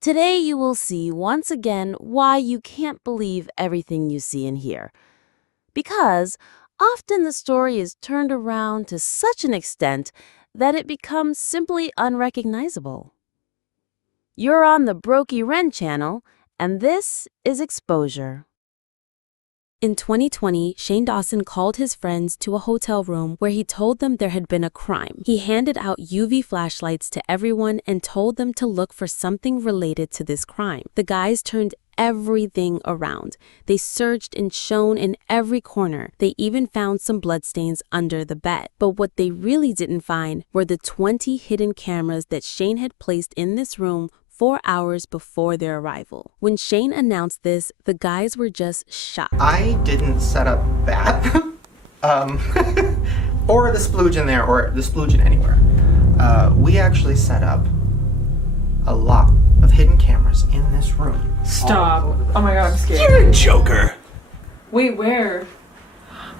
Today you will see once again why you can't believe everything you see and hear. Because often the story is turned around to such an extent that it becomes simply unrecognizable. You're on the Broky channel, and this is Exposure. In 2020, Shane Dawson called his friends to a hotel room where he told them there had been a crime. He handed out UV flashlights to everyone and told them to look for something related to this crime. The guys turned everything around. They searched and shone in every corner. They even found some bloodstains under the bed. But what they really didn't find were the 20 hidden cameras that Shane had placed in this room 4 hours before their arrival. When Shane announced this, the guys were just shocked. I didn't set up that, or the splooge in there, or the splooge in anywhere. We actually set up a lot of hidden cameras in this room. Stop. Oh my god, I'm scared. You're a joker. Wait, where?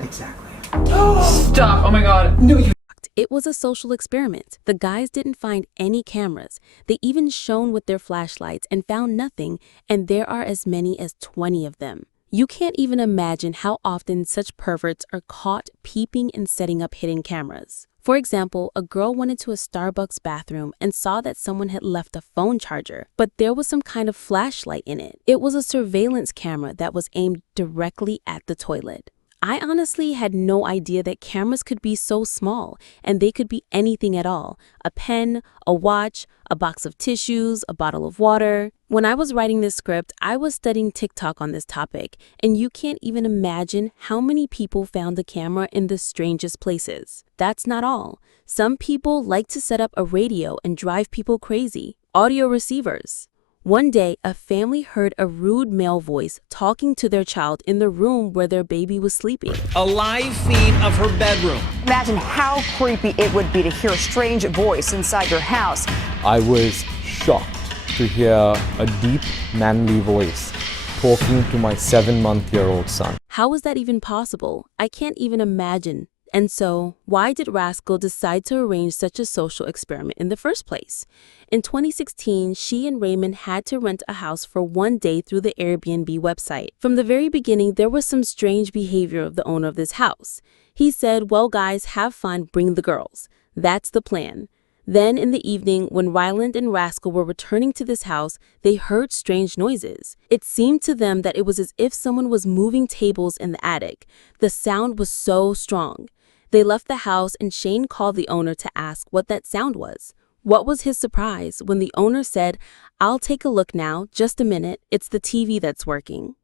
Exactly. Stop. Oh my god. No, you. It was a social experiment. The guys didn't find any cameras. They even shone with their flashlights and found nothing, and there are as many as 20 of them. You can't even imagine how often such perverts are caught peeping and setting up hidden cameras. For example, a girl went into a Starbucks bathroom and saw that someone had left a phone charger, but there was some kind of flashlight in it. It was a surveillance camera that was aimed directly at the toilet. I honestly had no idea that cameras could be so small, and they could be anything at all. A pen, a watch, a box of tissues, a bottle of water. When I was writing this script, I was studying TikTok on this topic, and you can't even imagine how many people found the camera in the strangest places. That's not all. Some people like to set up a radio and drive people crazy. Audio receivers. One day, a family heard a rude male voice talking to their child in the room where their baby was sleeping. A live feed of her bedroom. Imagine how creepy it would be to hear a strange voice inside your house. I was shocked to hear a deep, manly voice talking to my 7-month-old son. How was that even possible? I can't even imagine. And so, why did Rascal decide to arrange such a social experiment in the first place? In 2016, she and Raymond had to rent a house for one day through the Airbnb website. From the very beginning, there was some strange behavior of the owner of this house. He said, "Well, guys, have fun, bring the girls." That's the plan. Then in the evening, when Ryland and Rascal were returning to this house, they heard strange noises. It seemed to them that it was as if someone was moving tables in the attic. The sound was so strong. They left the house and Shane called the owner to ask what that sound was. What was his surprise when the owner said, "I'll take a look now, just a minute, it's the TV that's working."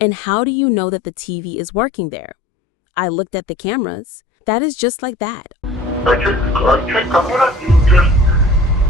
And how do you know that the TV is working there? I looked at the cameras. That is just like that. I checked the one you just,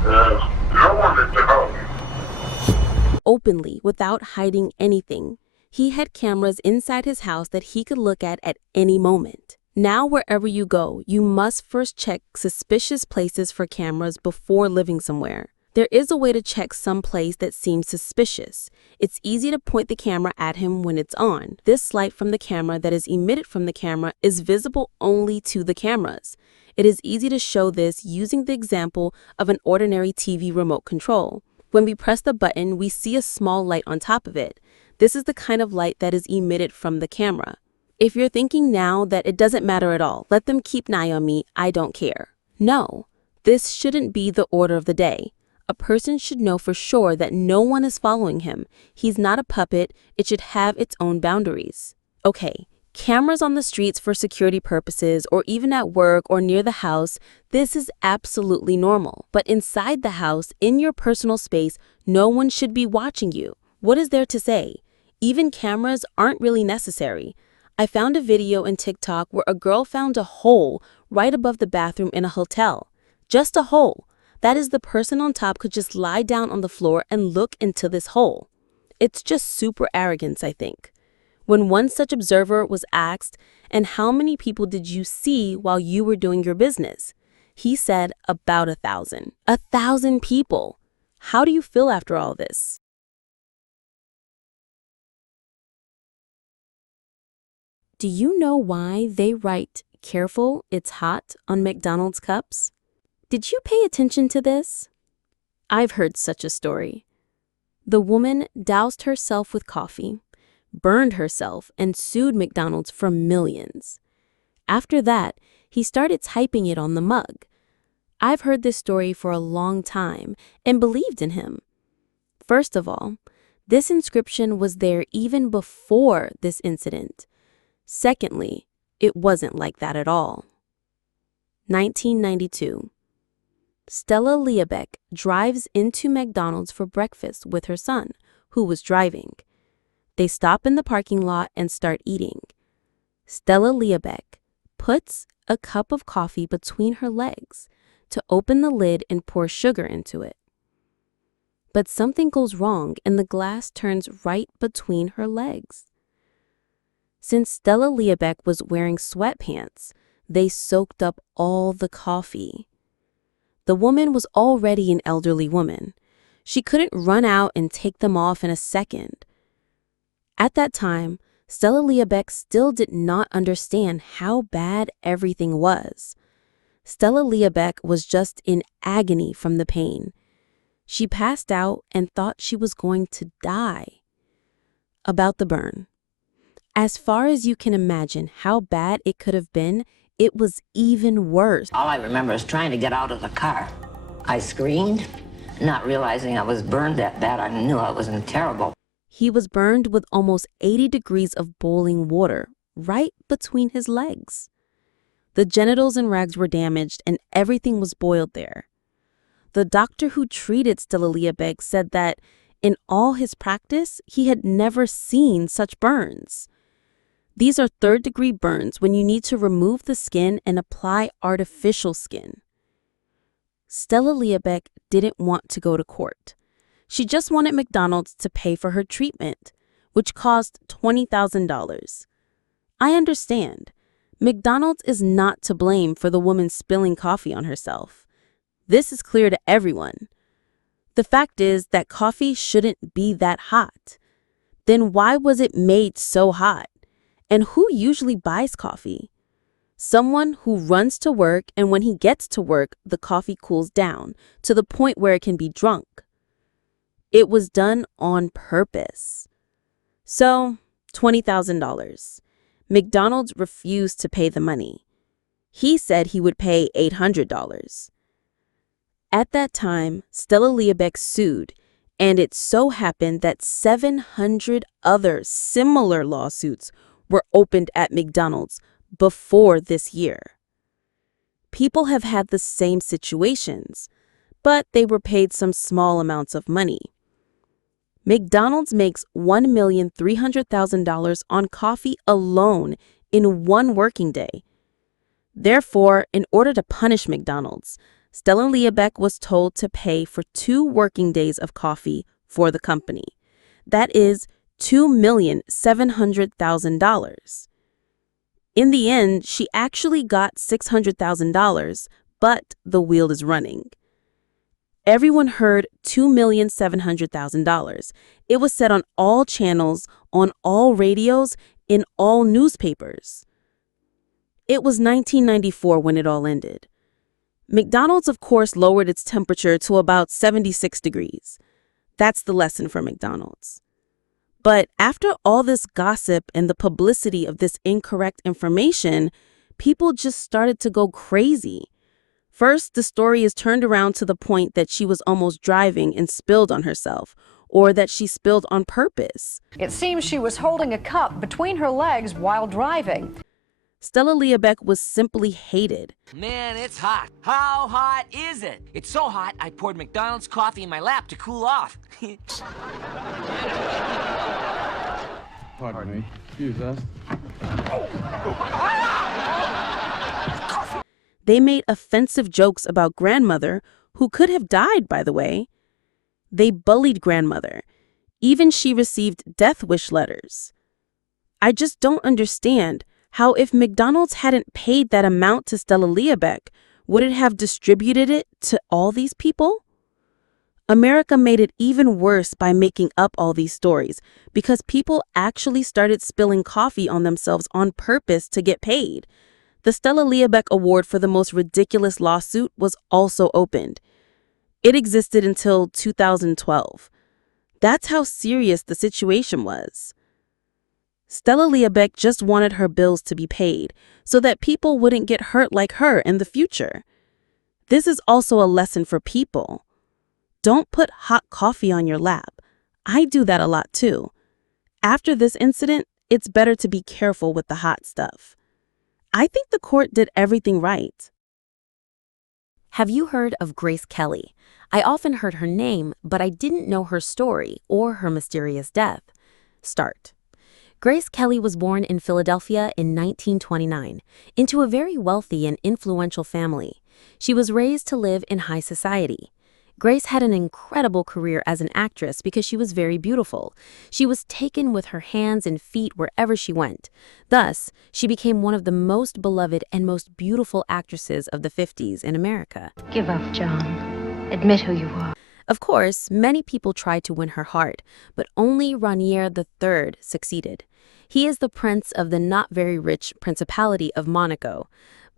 no one at the house. Openly, without hiding anything. He had cameras inside his house that he could look at any moment. Now, wherever you go, you must first check suspicious places for cameras before living somewhere. There is a way to check some place that seems suspicious. It's easy to point the camera at him when it's on. This light from the camera that is emitted from the camera is visible only to the cameras. It is easy to show this using the example of an ordinary TV remote control. When we press the button, we see a small light on top of it. This is the kind of light that is emitted from the camera. If you're thinking now that it doesn't matter at all, let them keep an eye on me, I don't care. No, this shouldn't be the order of the day. A person should know for sure that no one is following him. He's not a puppet. It should have its own boundaries. Okay, cameras on the streets for security purposes or even at work or near the house, this is absolutely normal. But inside the house, in your personal space, no one should be watching you. What is there to say? Even cameras aren't really necessary. I found a video in TikTok where a girl found a hole right above the bathroom in a hotel. Just a hole. That is, the person on top could just lie down on the floor and look into this hole. It's just super arrogance, I think. When one such observer was asked, "And how many people did you see while you were doing your business?" He said about 1,000. 1,000 people. How do you feel after all this? Do you know why they write "Careful, it's hot" on McDonald's cups? Did you pay attention to this? I've heard such a story. The woman doused herself with coffee, burned herself, and sued McDonald's for millions. After that, he started typing it on the mug. I've heard this story for a long time and believed in him. First of all, this inscription was there even before this incident. Secondly, it wasn't like that at all. 1992. Stella Liebeck drives into McDonald's for breakfast with her son, who was driving. They stop in the parking lot and start eating. Stella Liebeck puts a cup of coffee between her legs to open the lid and pour sugar into it. But something goes wrong and the glass turns right between her legs. Since Stella Liebeck was wearing sweatpants, they soaked up all the coffee. The woman was already an elderly woman. She couldn't run out and take them off in a second. At that time, Stella Liebeck still did not understand how bad everything was. Stella Liebeck was just in agony from the pain. She passed out and thought she was going to die. About the burn. As far as you can imagine how bad it could have been, it was even worse. All I remember is trying to get out of the car. I screamed, not realizing I was burned that bad. I knew I was in terrible. He was burned with almost 80 degrees of boiling water right between his legs. The genitals and rags were damaged and everything was boiled there. The doctor who treated Stella Liebeck said that in all his practice, he had never seen such burns. These are third-degree burns when you need to remove the skin and apply artificial skin. Stella Liebeck didn't want to go to court. She just wanted McDonald's to pay for her treatment, which cost $20,000. I understand. McDonald's is not to blame for the woman spilling coffee on herself. This is clear to everyone. The fact is that coffee shouldn't be that hot. Then why was it made so hot? And who usually buys coffee? Someone who runs to work, and when he gets to work, the coffee cools down to the point where it can be drunk. It was done on purpose. So, $20,000. McDonald's refused to pay the money. He said he would pay $800. At that time, Stella Liebeck sued, and it so happened that 700 other similar lawsuits were opened at McDonald's before this year. People have had the same situations, but they were paid some small amounts of money. McDonald's makes $1,300,000 on coffee alone in one working day. Therefore, in order to punish McDonald's, Stella Liebeck was told to pay for 2 working days of coffee for the company. That is $2,700,000. In the end, she actually got $600,000, but the wheel is running. Everyone heard $2,700,000. It was said on all channels, on all radios, in all newspapers. It was 1994 when it all ended. McDonald's, of course, lowered its temperature to about 76 degrees. That's the lesson for McDonald's. But after all this gossip and the publicity of this incorrect information, people just started to go crazy. First, the story is turned around to the point that she was almost driving and spilled on herself, or that she spilled on purpose. It seems she was holding a cup between her legs while driving. Stella Liebeck was simply hated. Man, it's hot. How hot is it? It's so hot, I poured McDonald's coffee in my lap to cool off. Pardon me. Excuse us. They made offensive jokes about grandmother, who could have died, by the way. They bullied grandmother. Even she received death wish letters. I just don't understand how, if McDonald's hadn't paid that amount to Stella Liebeck, would it have distributed it to all these people? America made it even worse by making up all these stories because people actually started spilling coffee on themselves on purpose to get paid. The Stella Liebeck Award for the most ridiculous lawsuit was also opened. It existed until 2012. That's how serious the situation was. Stella Liebeck just wanted her bills to be paid so that people wouldn't get hurt like her in the future. This is also a lesson for people. Don't put hot coffee on your lap. I do that a lot too. After this incident, it's better to be careful with the hot stuff. I think the court did everything right. Have you heard of Grace Kelly? I often heard her name, but I didn't know her story or her mysterious death. Start. Grace Kelly was born in Philadelphia in 1929 into a very wealthy and influential family. She was raised to live in high society. Grace had an incredible career as an actress because she was very beautiful. She was taken with her hands and feet wherever she went. Thus, she became one of the most beloved and most beautiful actresses of the 50s in America. Give up, John. Admit who you are. Of course, many people tried to win her heart, but only Rainier III succeeded. He is the prince of the not very rich Principality of Monaco.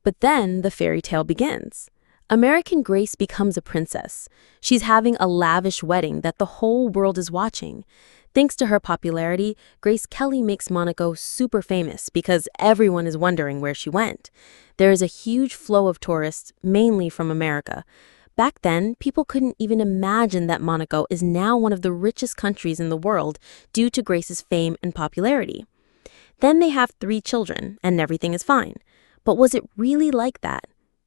But then the fairy tale begins. American Grace becomes a princess. She's having a lavish wedding that the whole world is watching. Thanks to her popularity, Grace Kelly makes Monaco super famous because everyone is wondering where she went. There is a huge flow of tourists, mainly from America. Back then, people couldn't even imagine that Monaco is now one of the richest countries in the world due to Grace's fame and popularity. Then they have 3 children, and everything is fine. But was it really like that?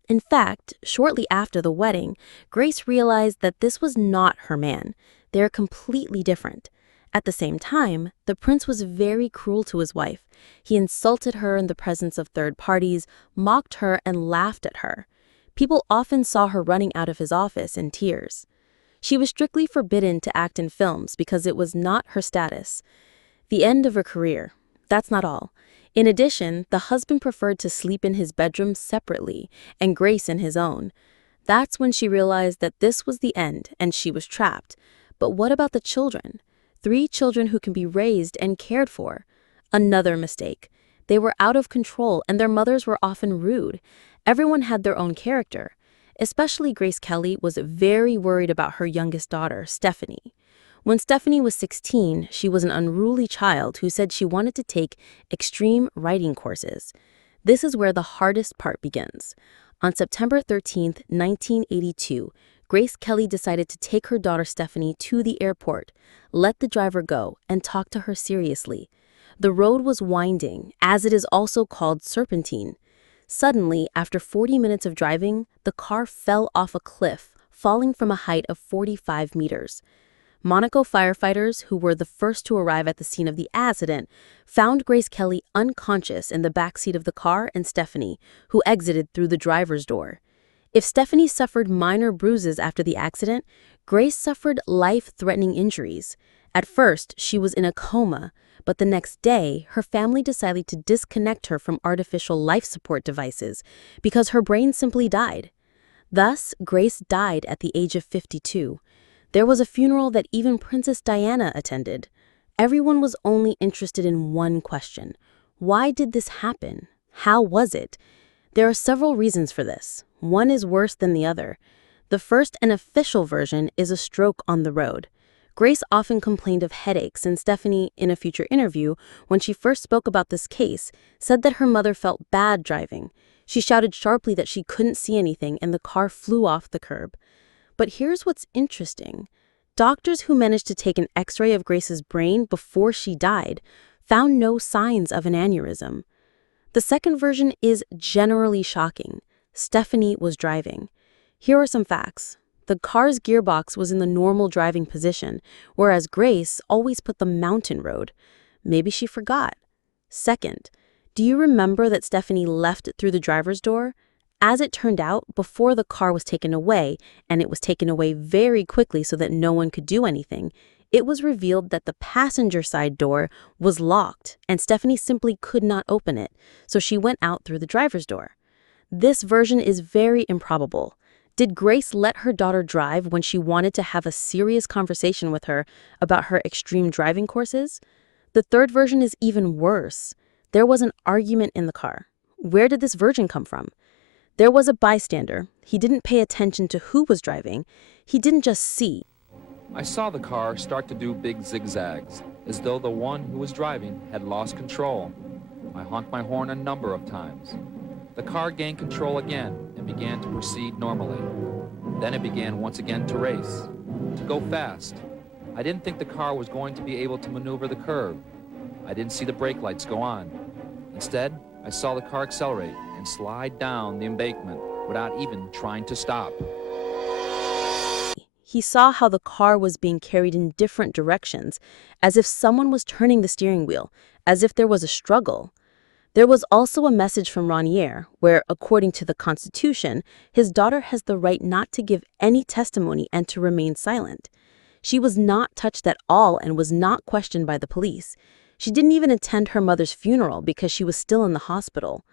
In fact, shortly after the wedding, Grace realized that this was not her man. They're completely different. At the same time, the prince was very cruel to his wife. He insulted her in the presence of third parties, mocked her, and laughed at her. People often saw her running out of his office in tears. She was strictly forbidden to act in films because it was not her status. The end of her career. That's not all. In addition, the husband preferred to sleep in his bedroom separately and Grace in his own. That's when she realized that this was the end and she was trapped. But what about the children? 3 children who can be raised and cared for. Another mistake. They were out of control and their mothers were often rude. Everyone had their own character. Especially Grace Kelly was very worried about her youngest daughter, Stephanie. When Stephanie was 16, she was an unruly child who said she wanted to take extreme writing courses. This is where the hardest part begins. On September 13, 1982, Grace Kelly decided to take her daughter Stephanie to the airport, let the driver go, and talk to her seriously. The road was winding, as it is also called serpentine. Suddenly, after 40 minutes of driving, the car fell off a cliff, falling from a height of 45 meters. Monaco firefighters, who were the first to arrive at the scene of the accident, found Grace Kelly unconscious in the backseat of the car and Stephanie, who exited through the driver's door. If Stephanie suffered minor bruises after the accident, Grace suffered life-threatening injuries. At first, she was in a coma, but the next day, her family decided to disconnect her from artificial life support devices because her brain simply died. Thus, Grace died at the age of 52. There was a funeral that even Princess Diana attended. Everyone was only interested in one question. Why did this happen? How was it? There are several reasons for this. One is worse than the other. The first and official version is a stroke on the road. Grace often complained of headaches, and Stephanie, in a future interview, when she first spoke about this case, said that her mother felt bad driving. She shouted sharply that she couldn't see anything and the car flew off the curb. But here's what's interesting. Doctors who managed to take an X-ray of Grace's brain before she died found no signs of an aneurysm. The second version is generally shocking. Stephanie was driving. Here are some facts. The car's gearbox was in the normal driving position, whereas Grace always put the mountain road. Maybe she forgot. Second, do you remember that Stephanie left through the driver's door? As it turned out, before the car was taken away, and it was taken away very quickly so that no one could do anything, it was revealed that the passenger side door was locked, and Stephanie simply could not open it, so she went out through the driver's door. This version is very improbable. Did Grace let her daughter drive when she wanted to have a serious conversation with her about her extreme driving courses? The third version is even worse. There was an argument in the car. Where did this version come from? There was a bystander. He didn't pay attention to who was driving. He didn't just see. I saw the car start to do big zigzags, as though the one who was driving had lost control. I honked my horn a number of times. The car gained control again and began to proceed normally. Then it began once again to race, to go fast. I didn't think the car was going to be able to maneuver the curve. I didn't see the brake lights go on. Instead, I saw the car accelerate and slide down the embankment without even trying to stop. He saw how the car was being carried in different directions, as if someone was turning the steering wheel, as if there was a struggle. There was also a message from Ranier, where, according to the Constitution, his daughter has the right not to give any testimony and to remain silent. She was not touched at all and was not questioned by the police. She didn't even attend her mother's funeral because she was still in the hospital.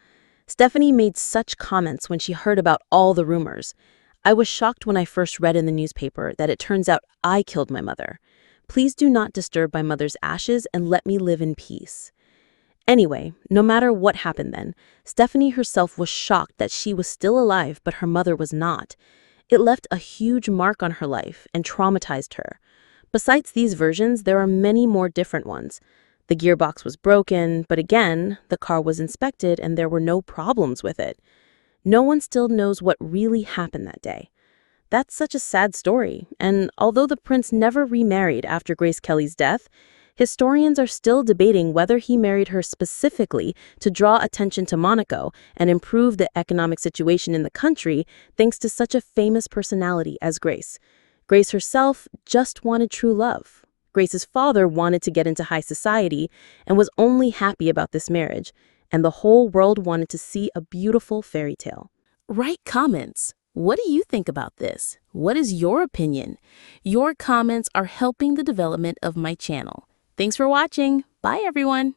Stephanie made such comments when she heard about all the rumors. I was shocked when I first read in the newspaper that it turns out I killed my mother. Please do not disturb my mother's ashes and let me live in peace. Anyway, no matter what happened then, Stephanie herself was shocked that she was still alive but her mother was not. It left a huge mark on her life and traumatized her. Besides these versions, there are many more different ones. The gearbox was broken, but again, the car was inspected and there were no problems with it. No one still knows what really happened that day. That's such a sad story, and although the prince never remarried after Grace Kelly's death, historians are still debating whether he married her specifically to draw attention to Monaco and improve the economic situation in the country thanks to such a famous personality as Grace. Grace herself just wanted true love. Grace's father wanted to get into high society and was only happy about this marriage, and the whole world wanted to see a beautiful fairy tale. Write comments. What do you think about this? What is your opinion? Your comments are helping the development of my channel. Thanks for watching. Bye, everyone.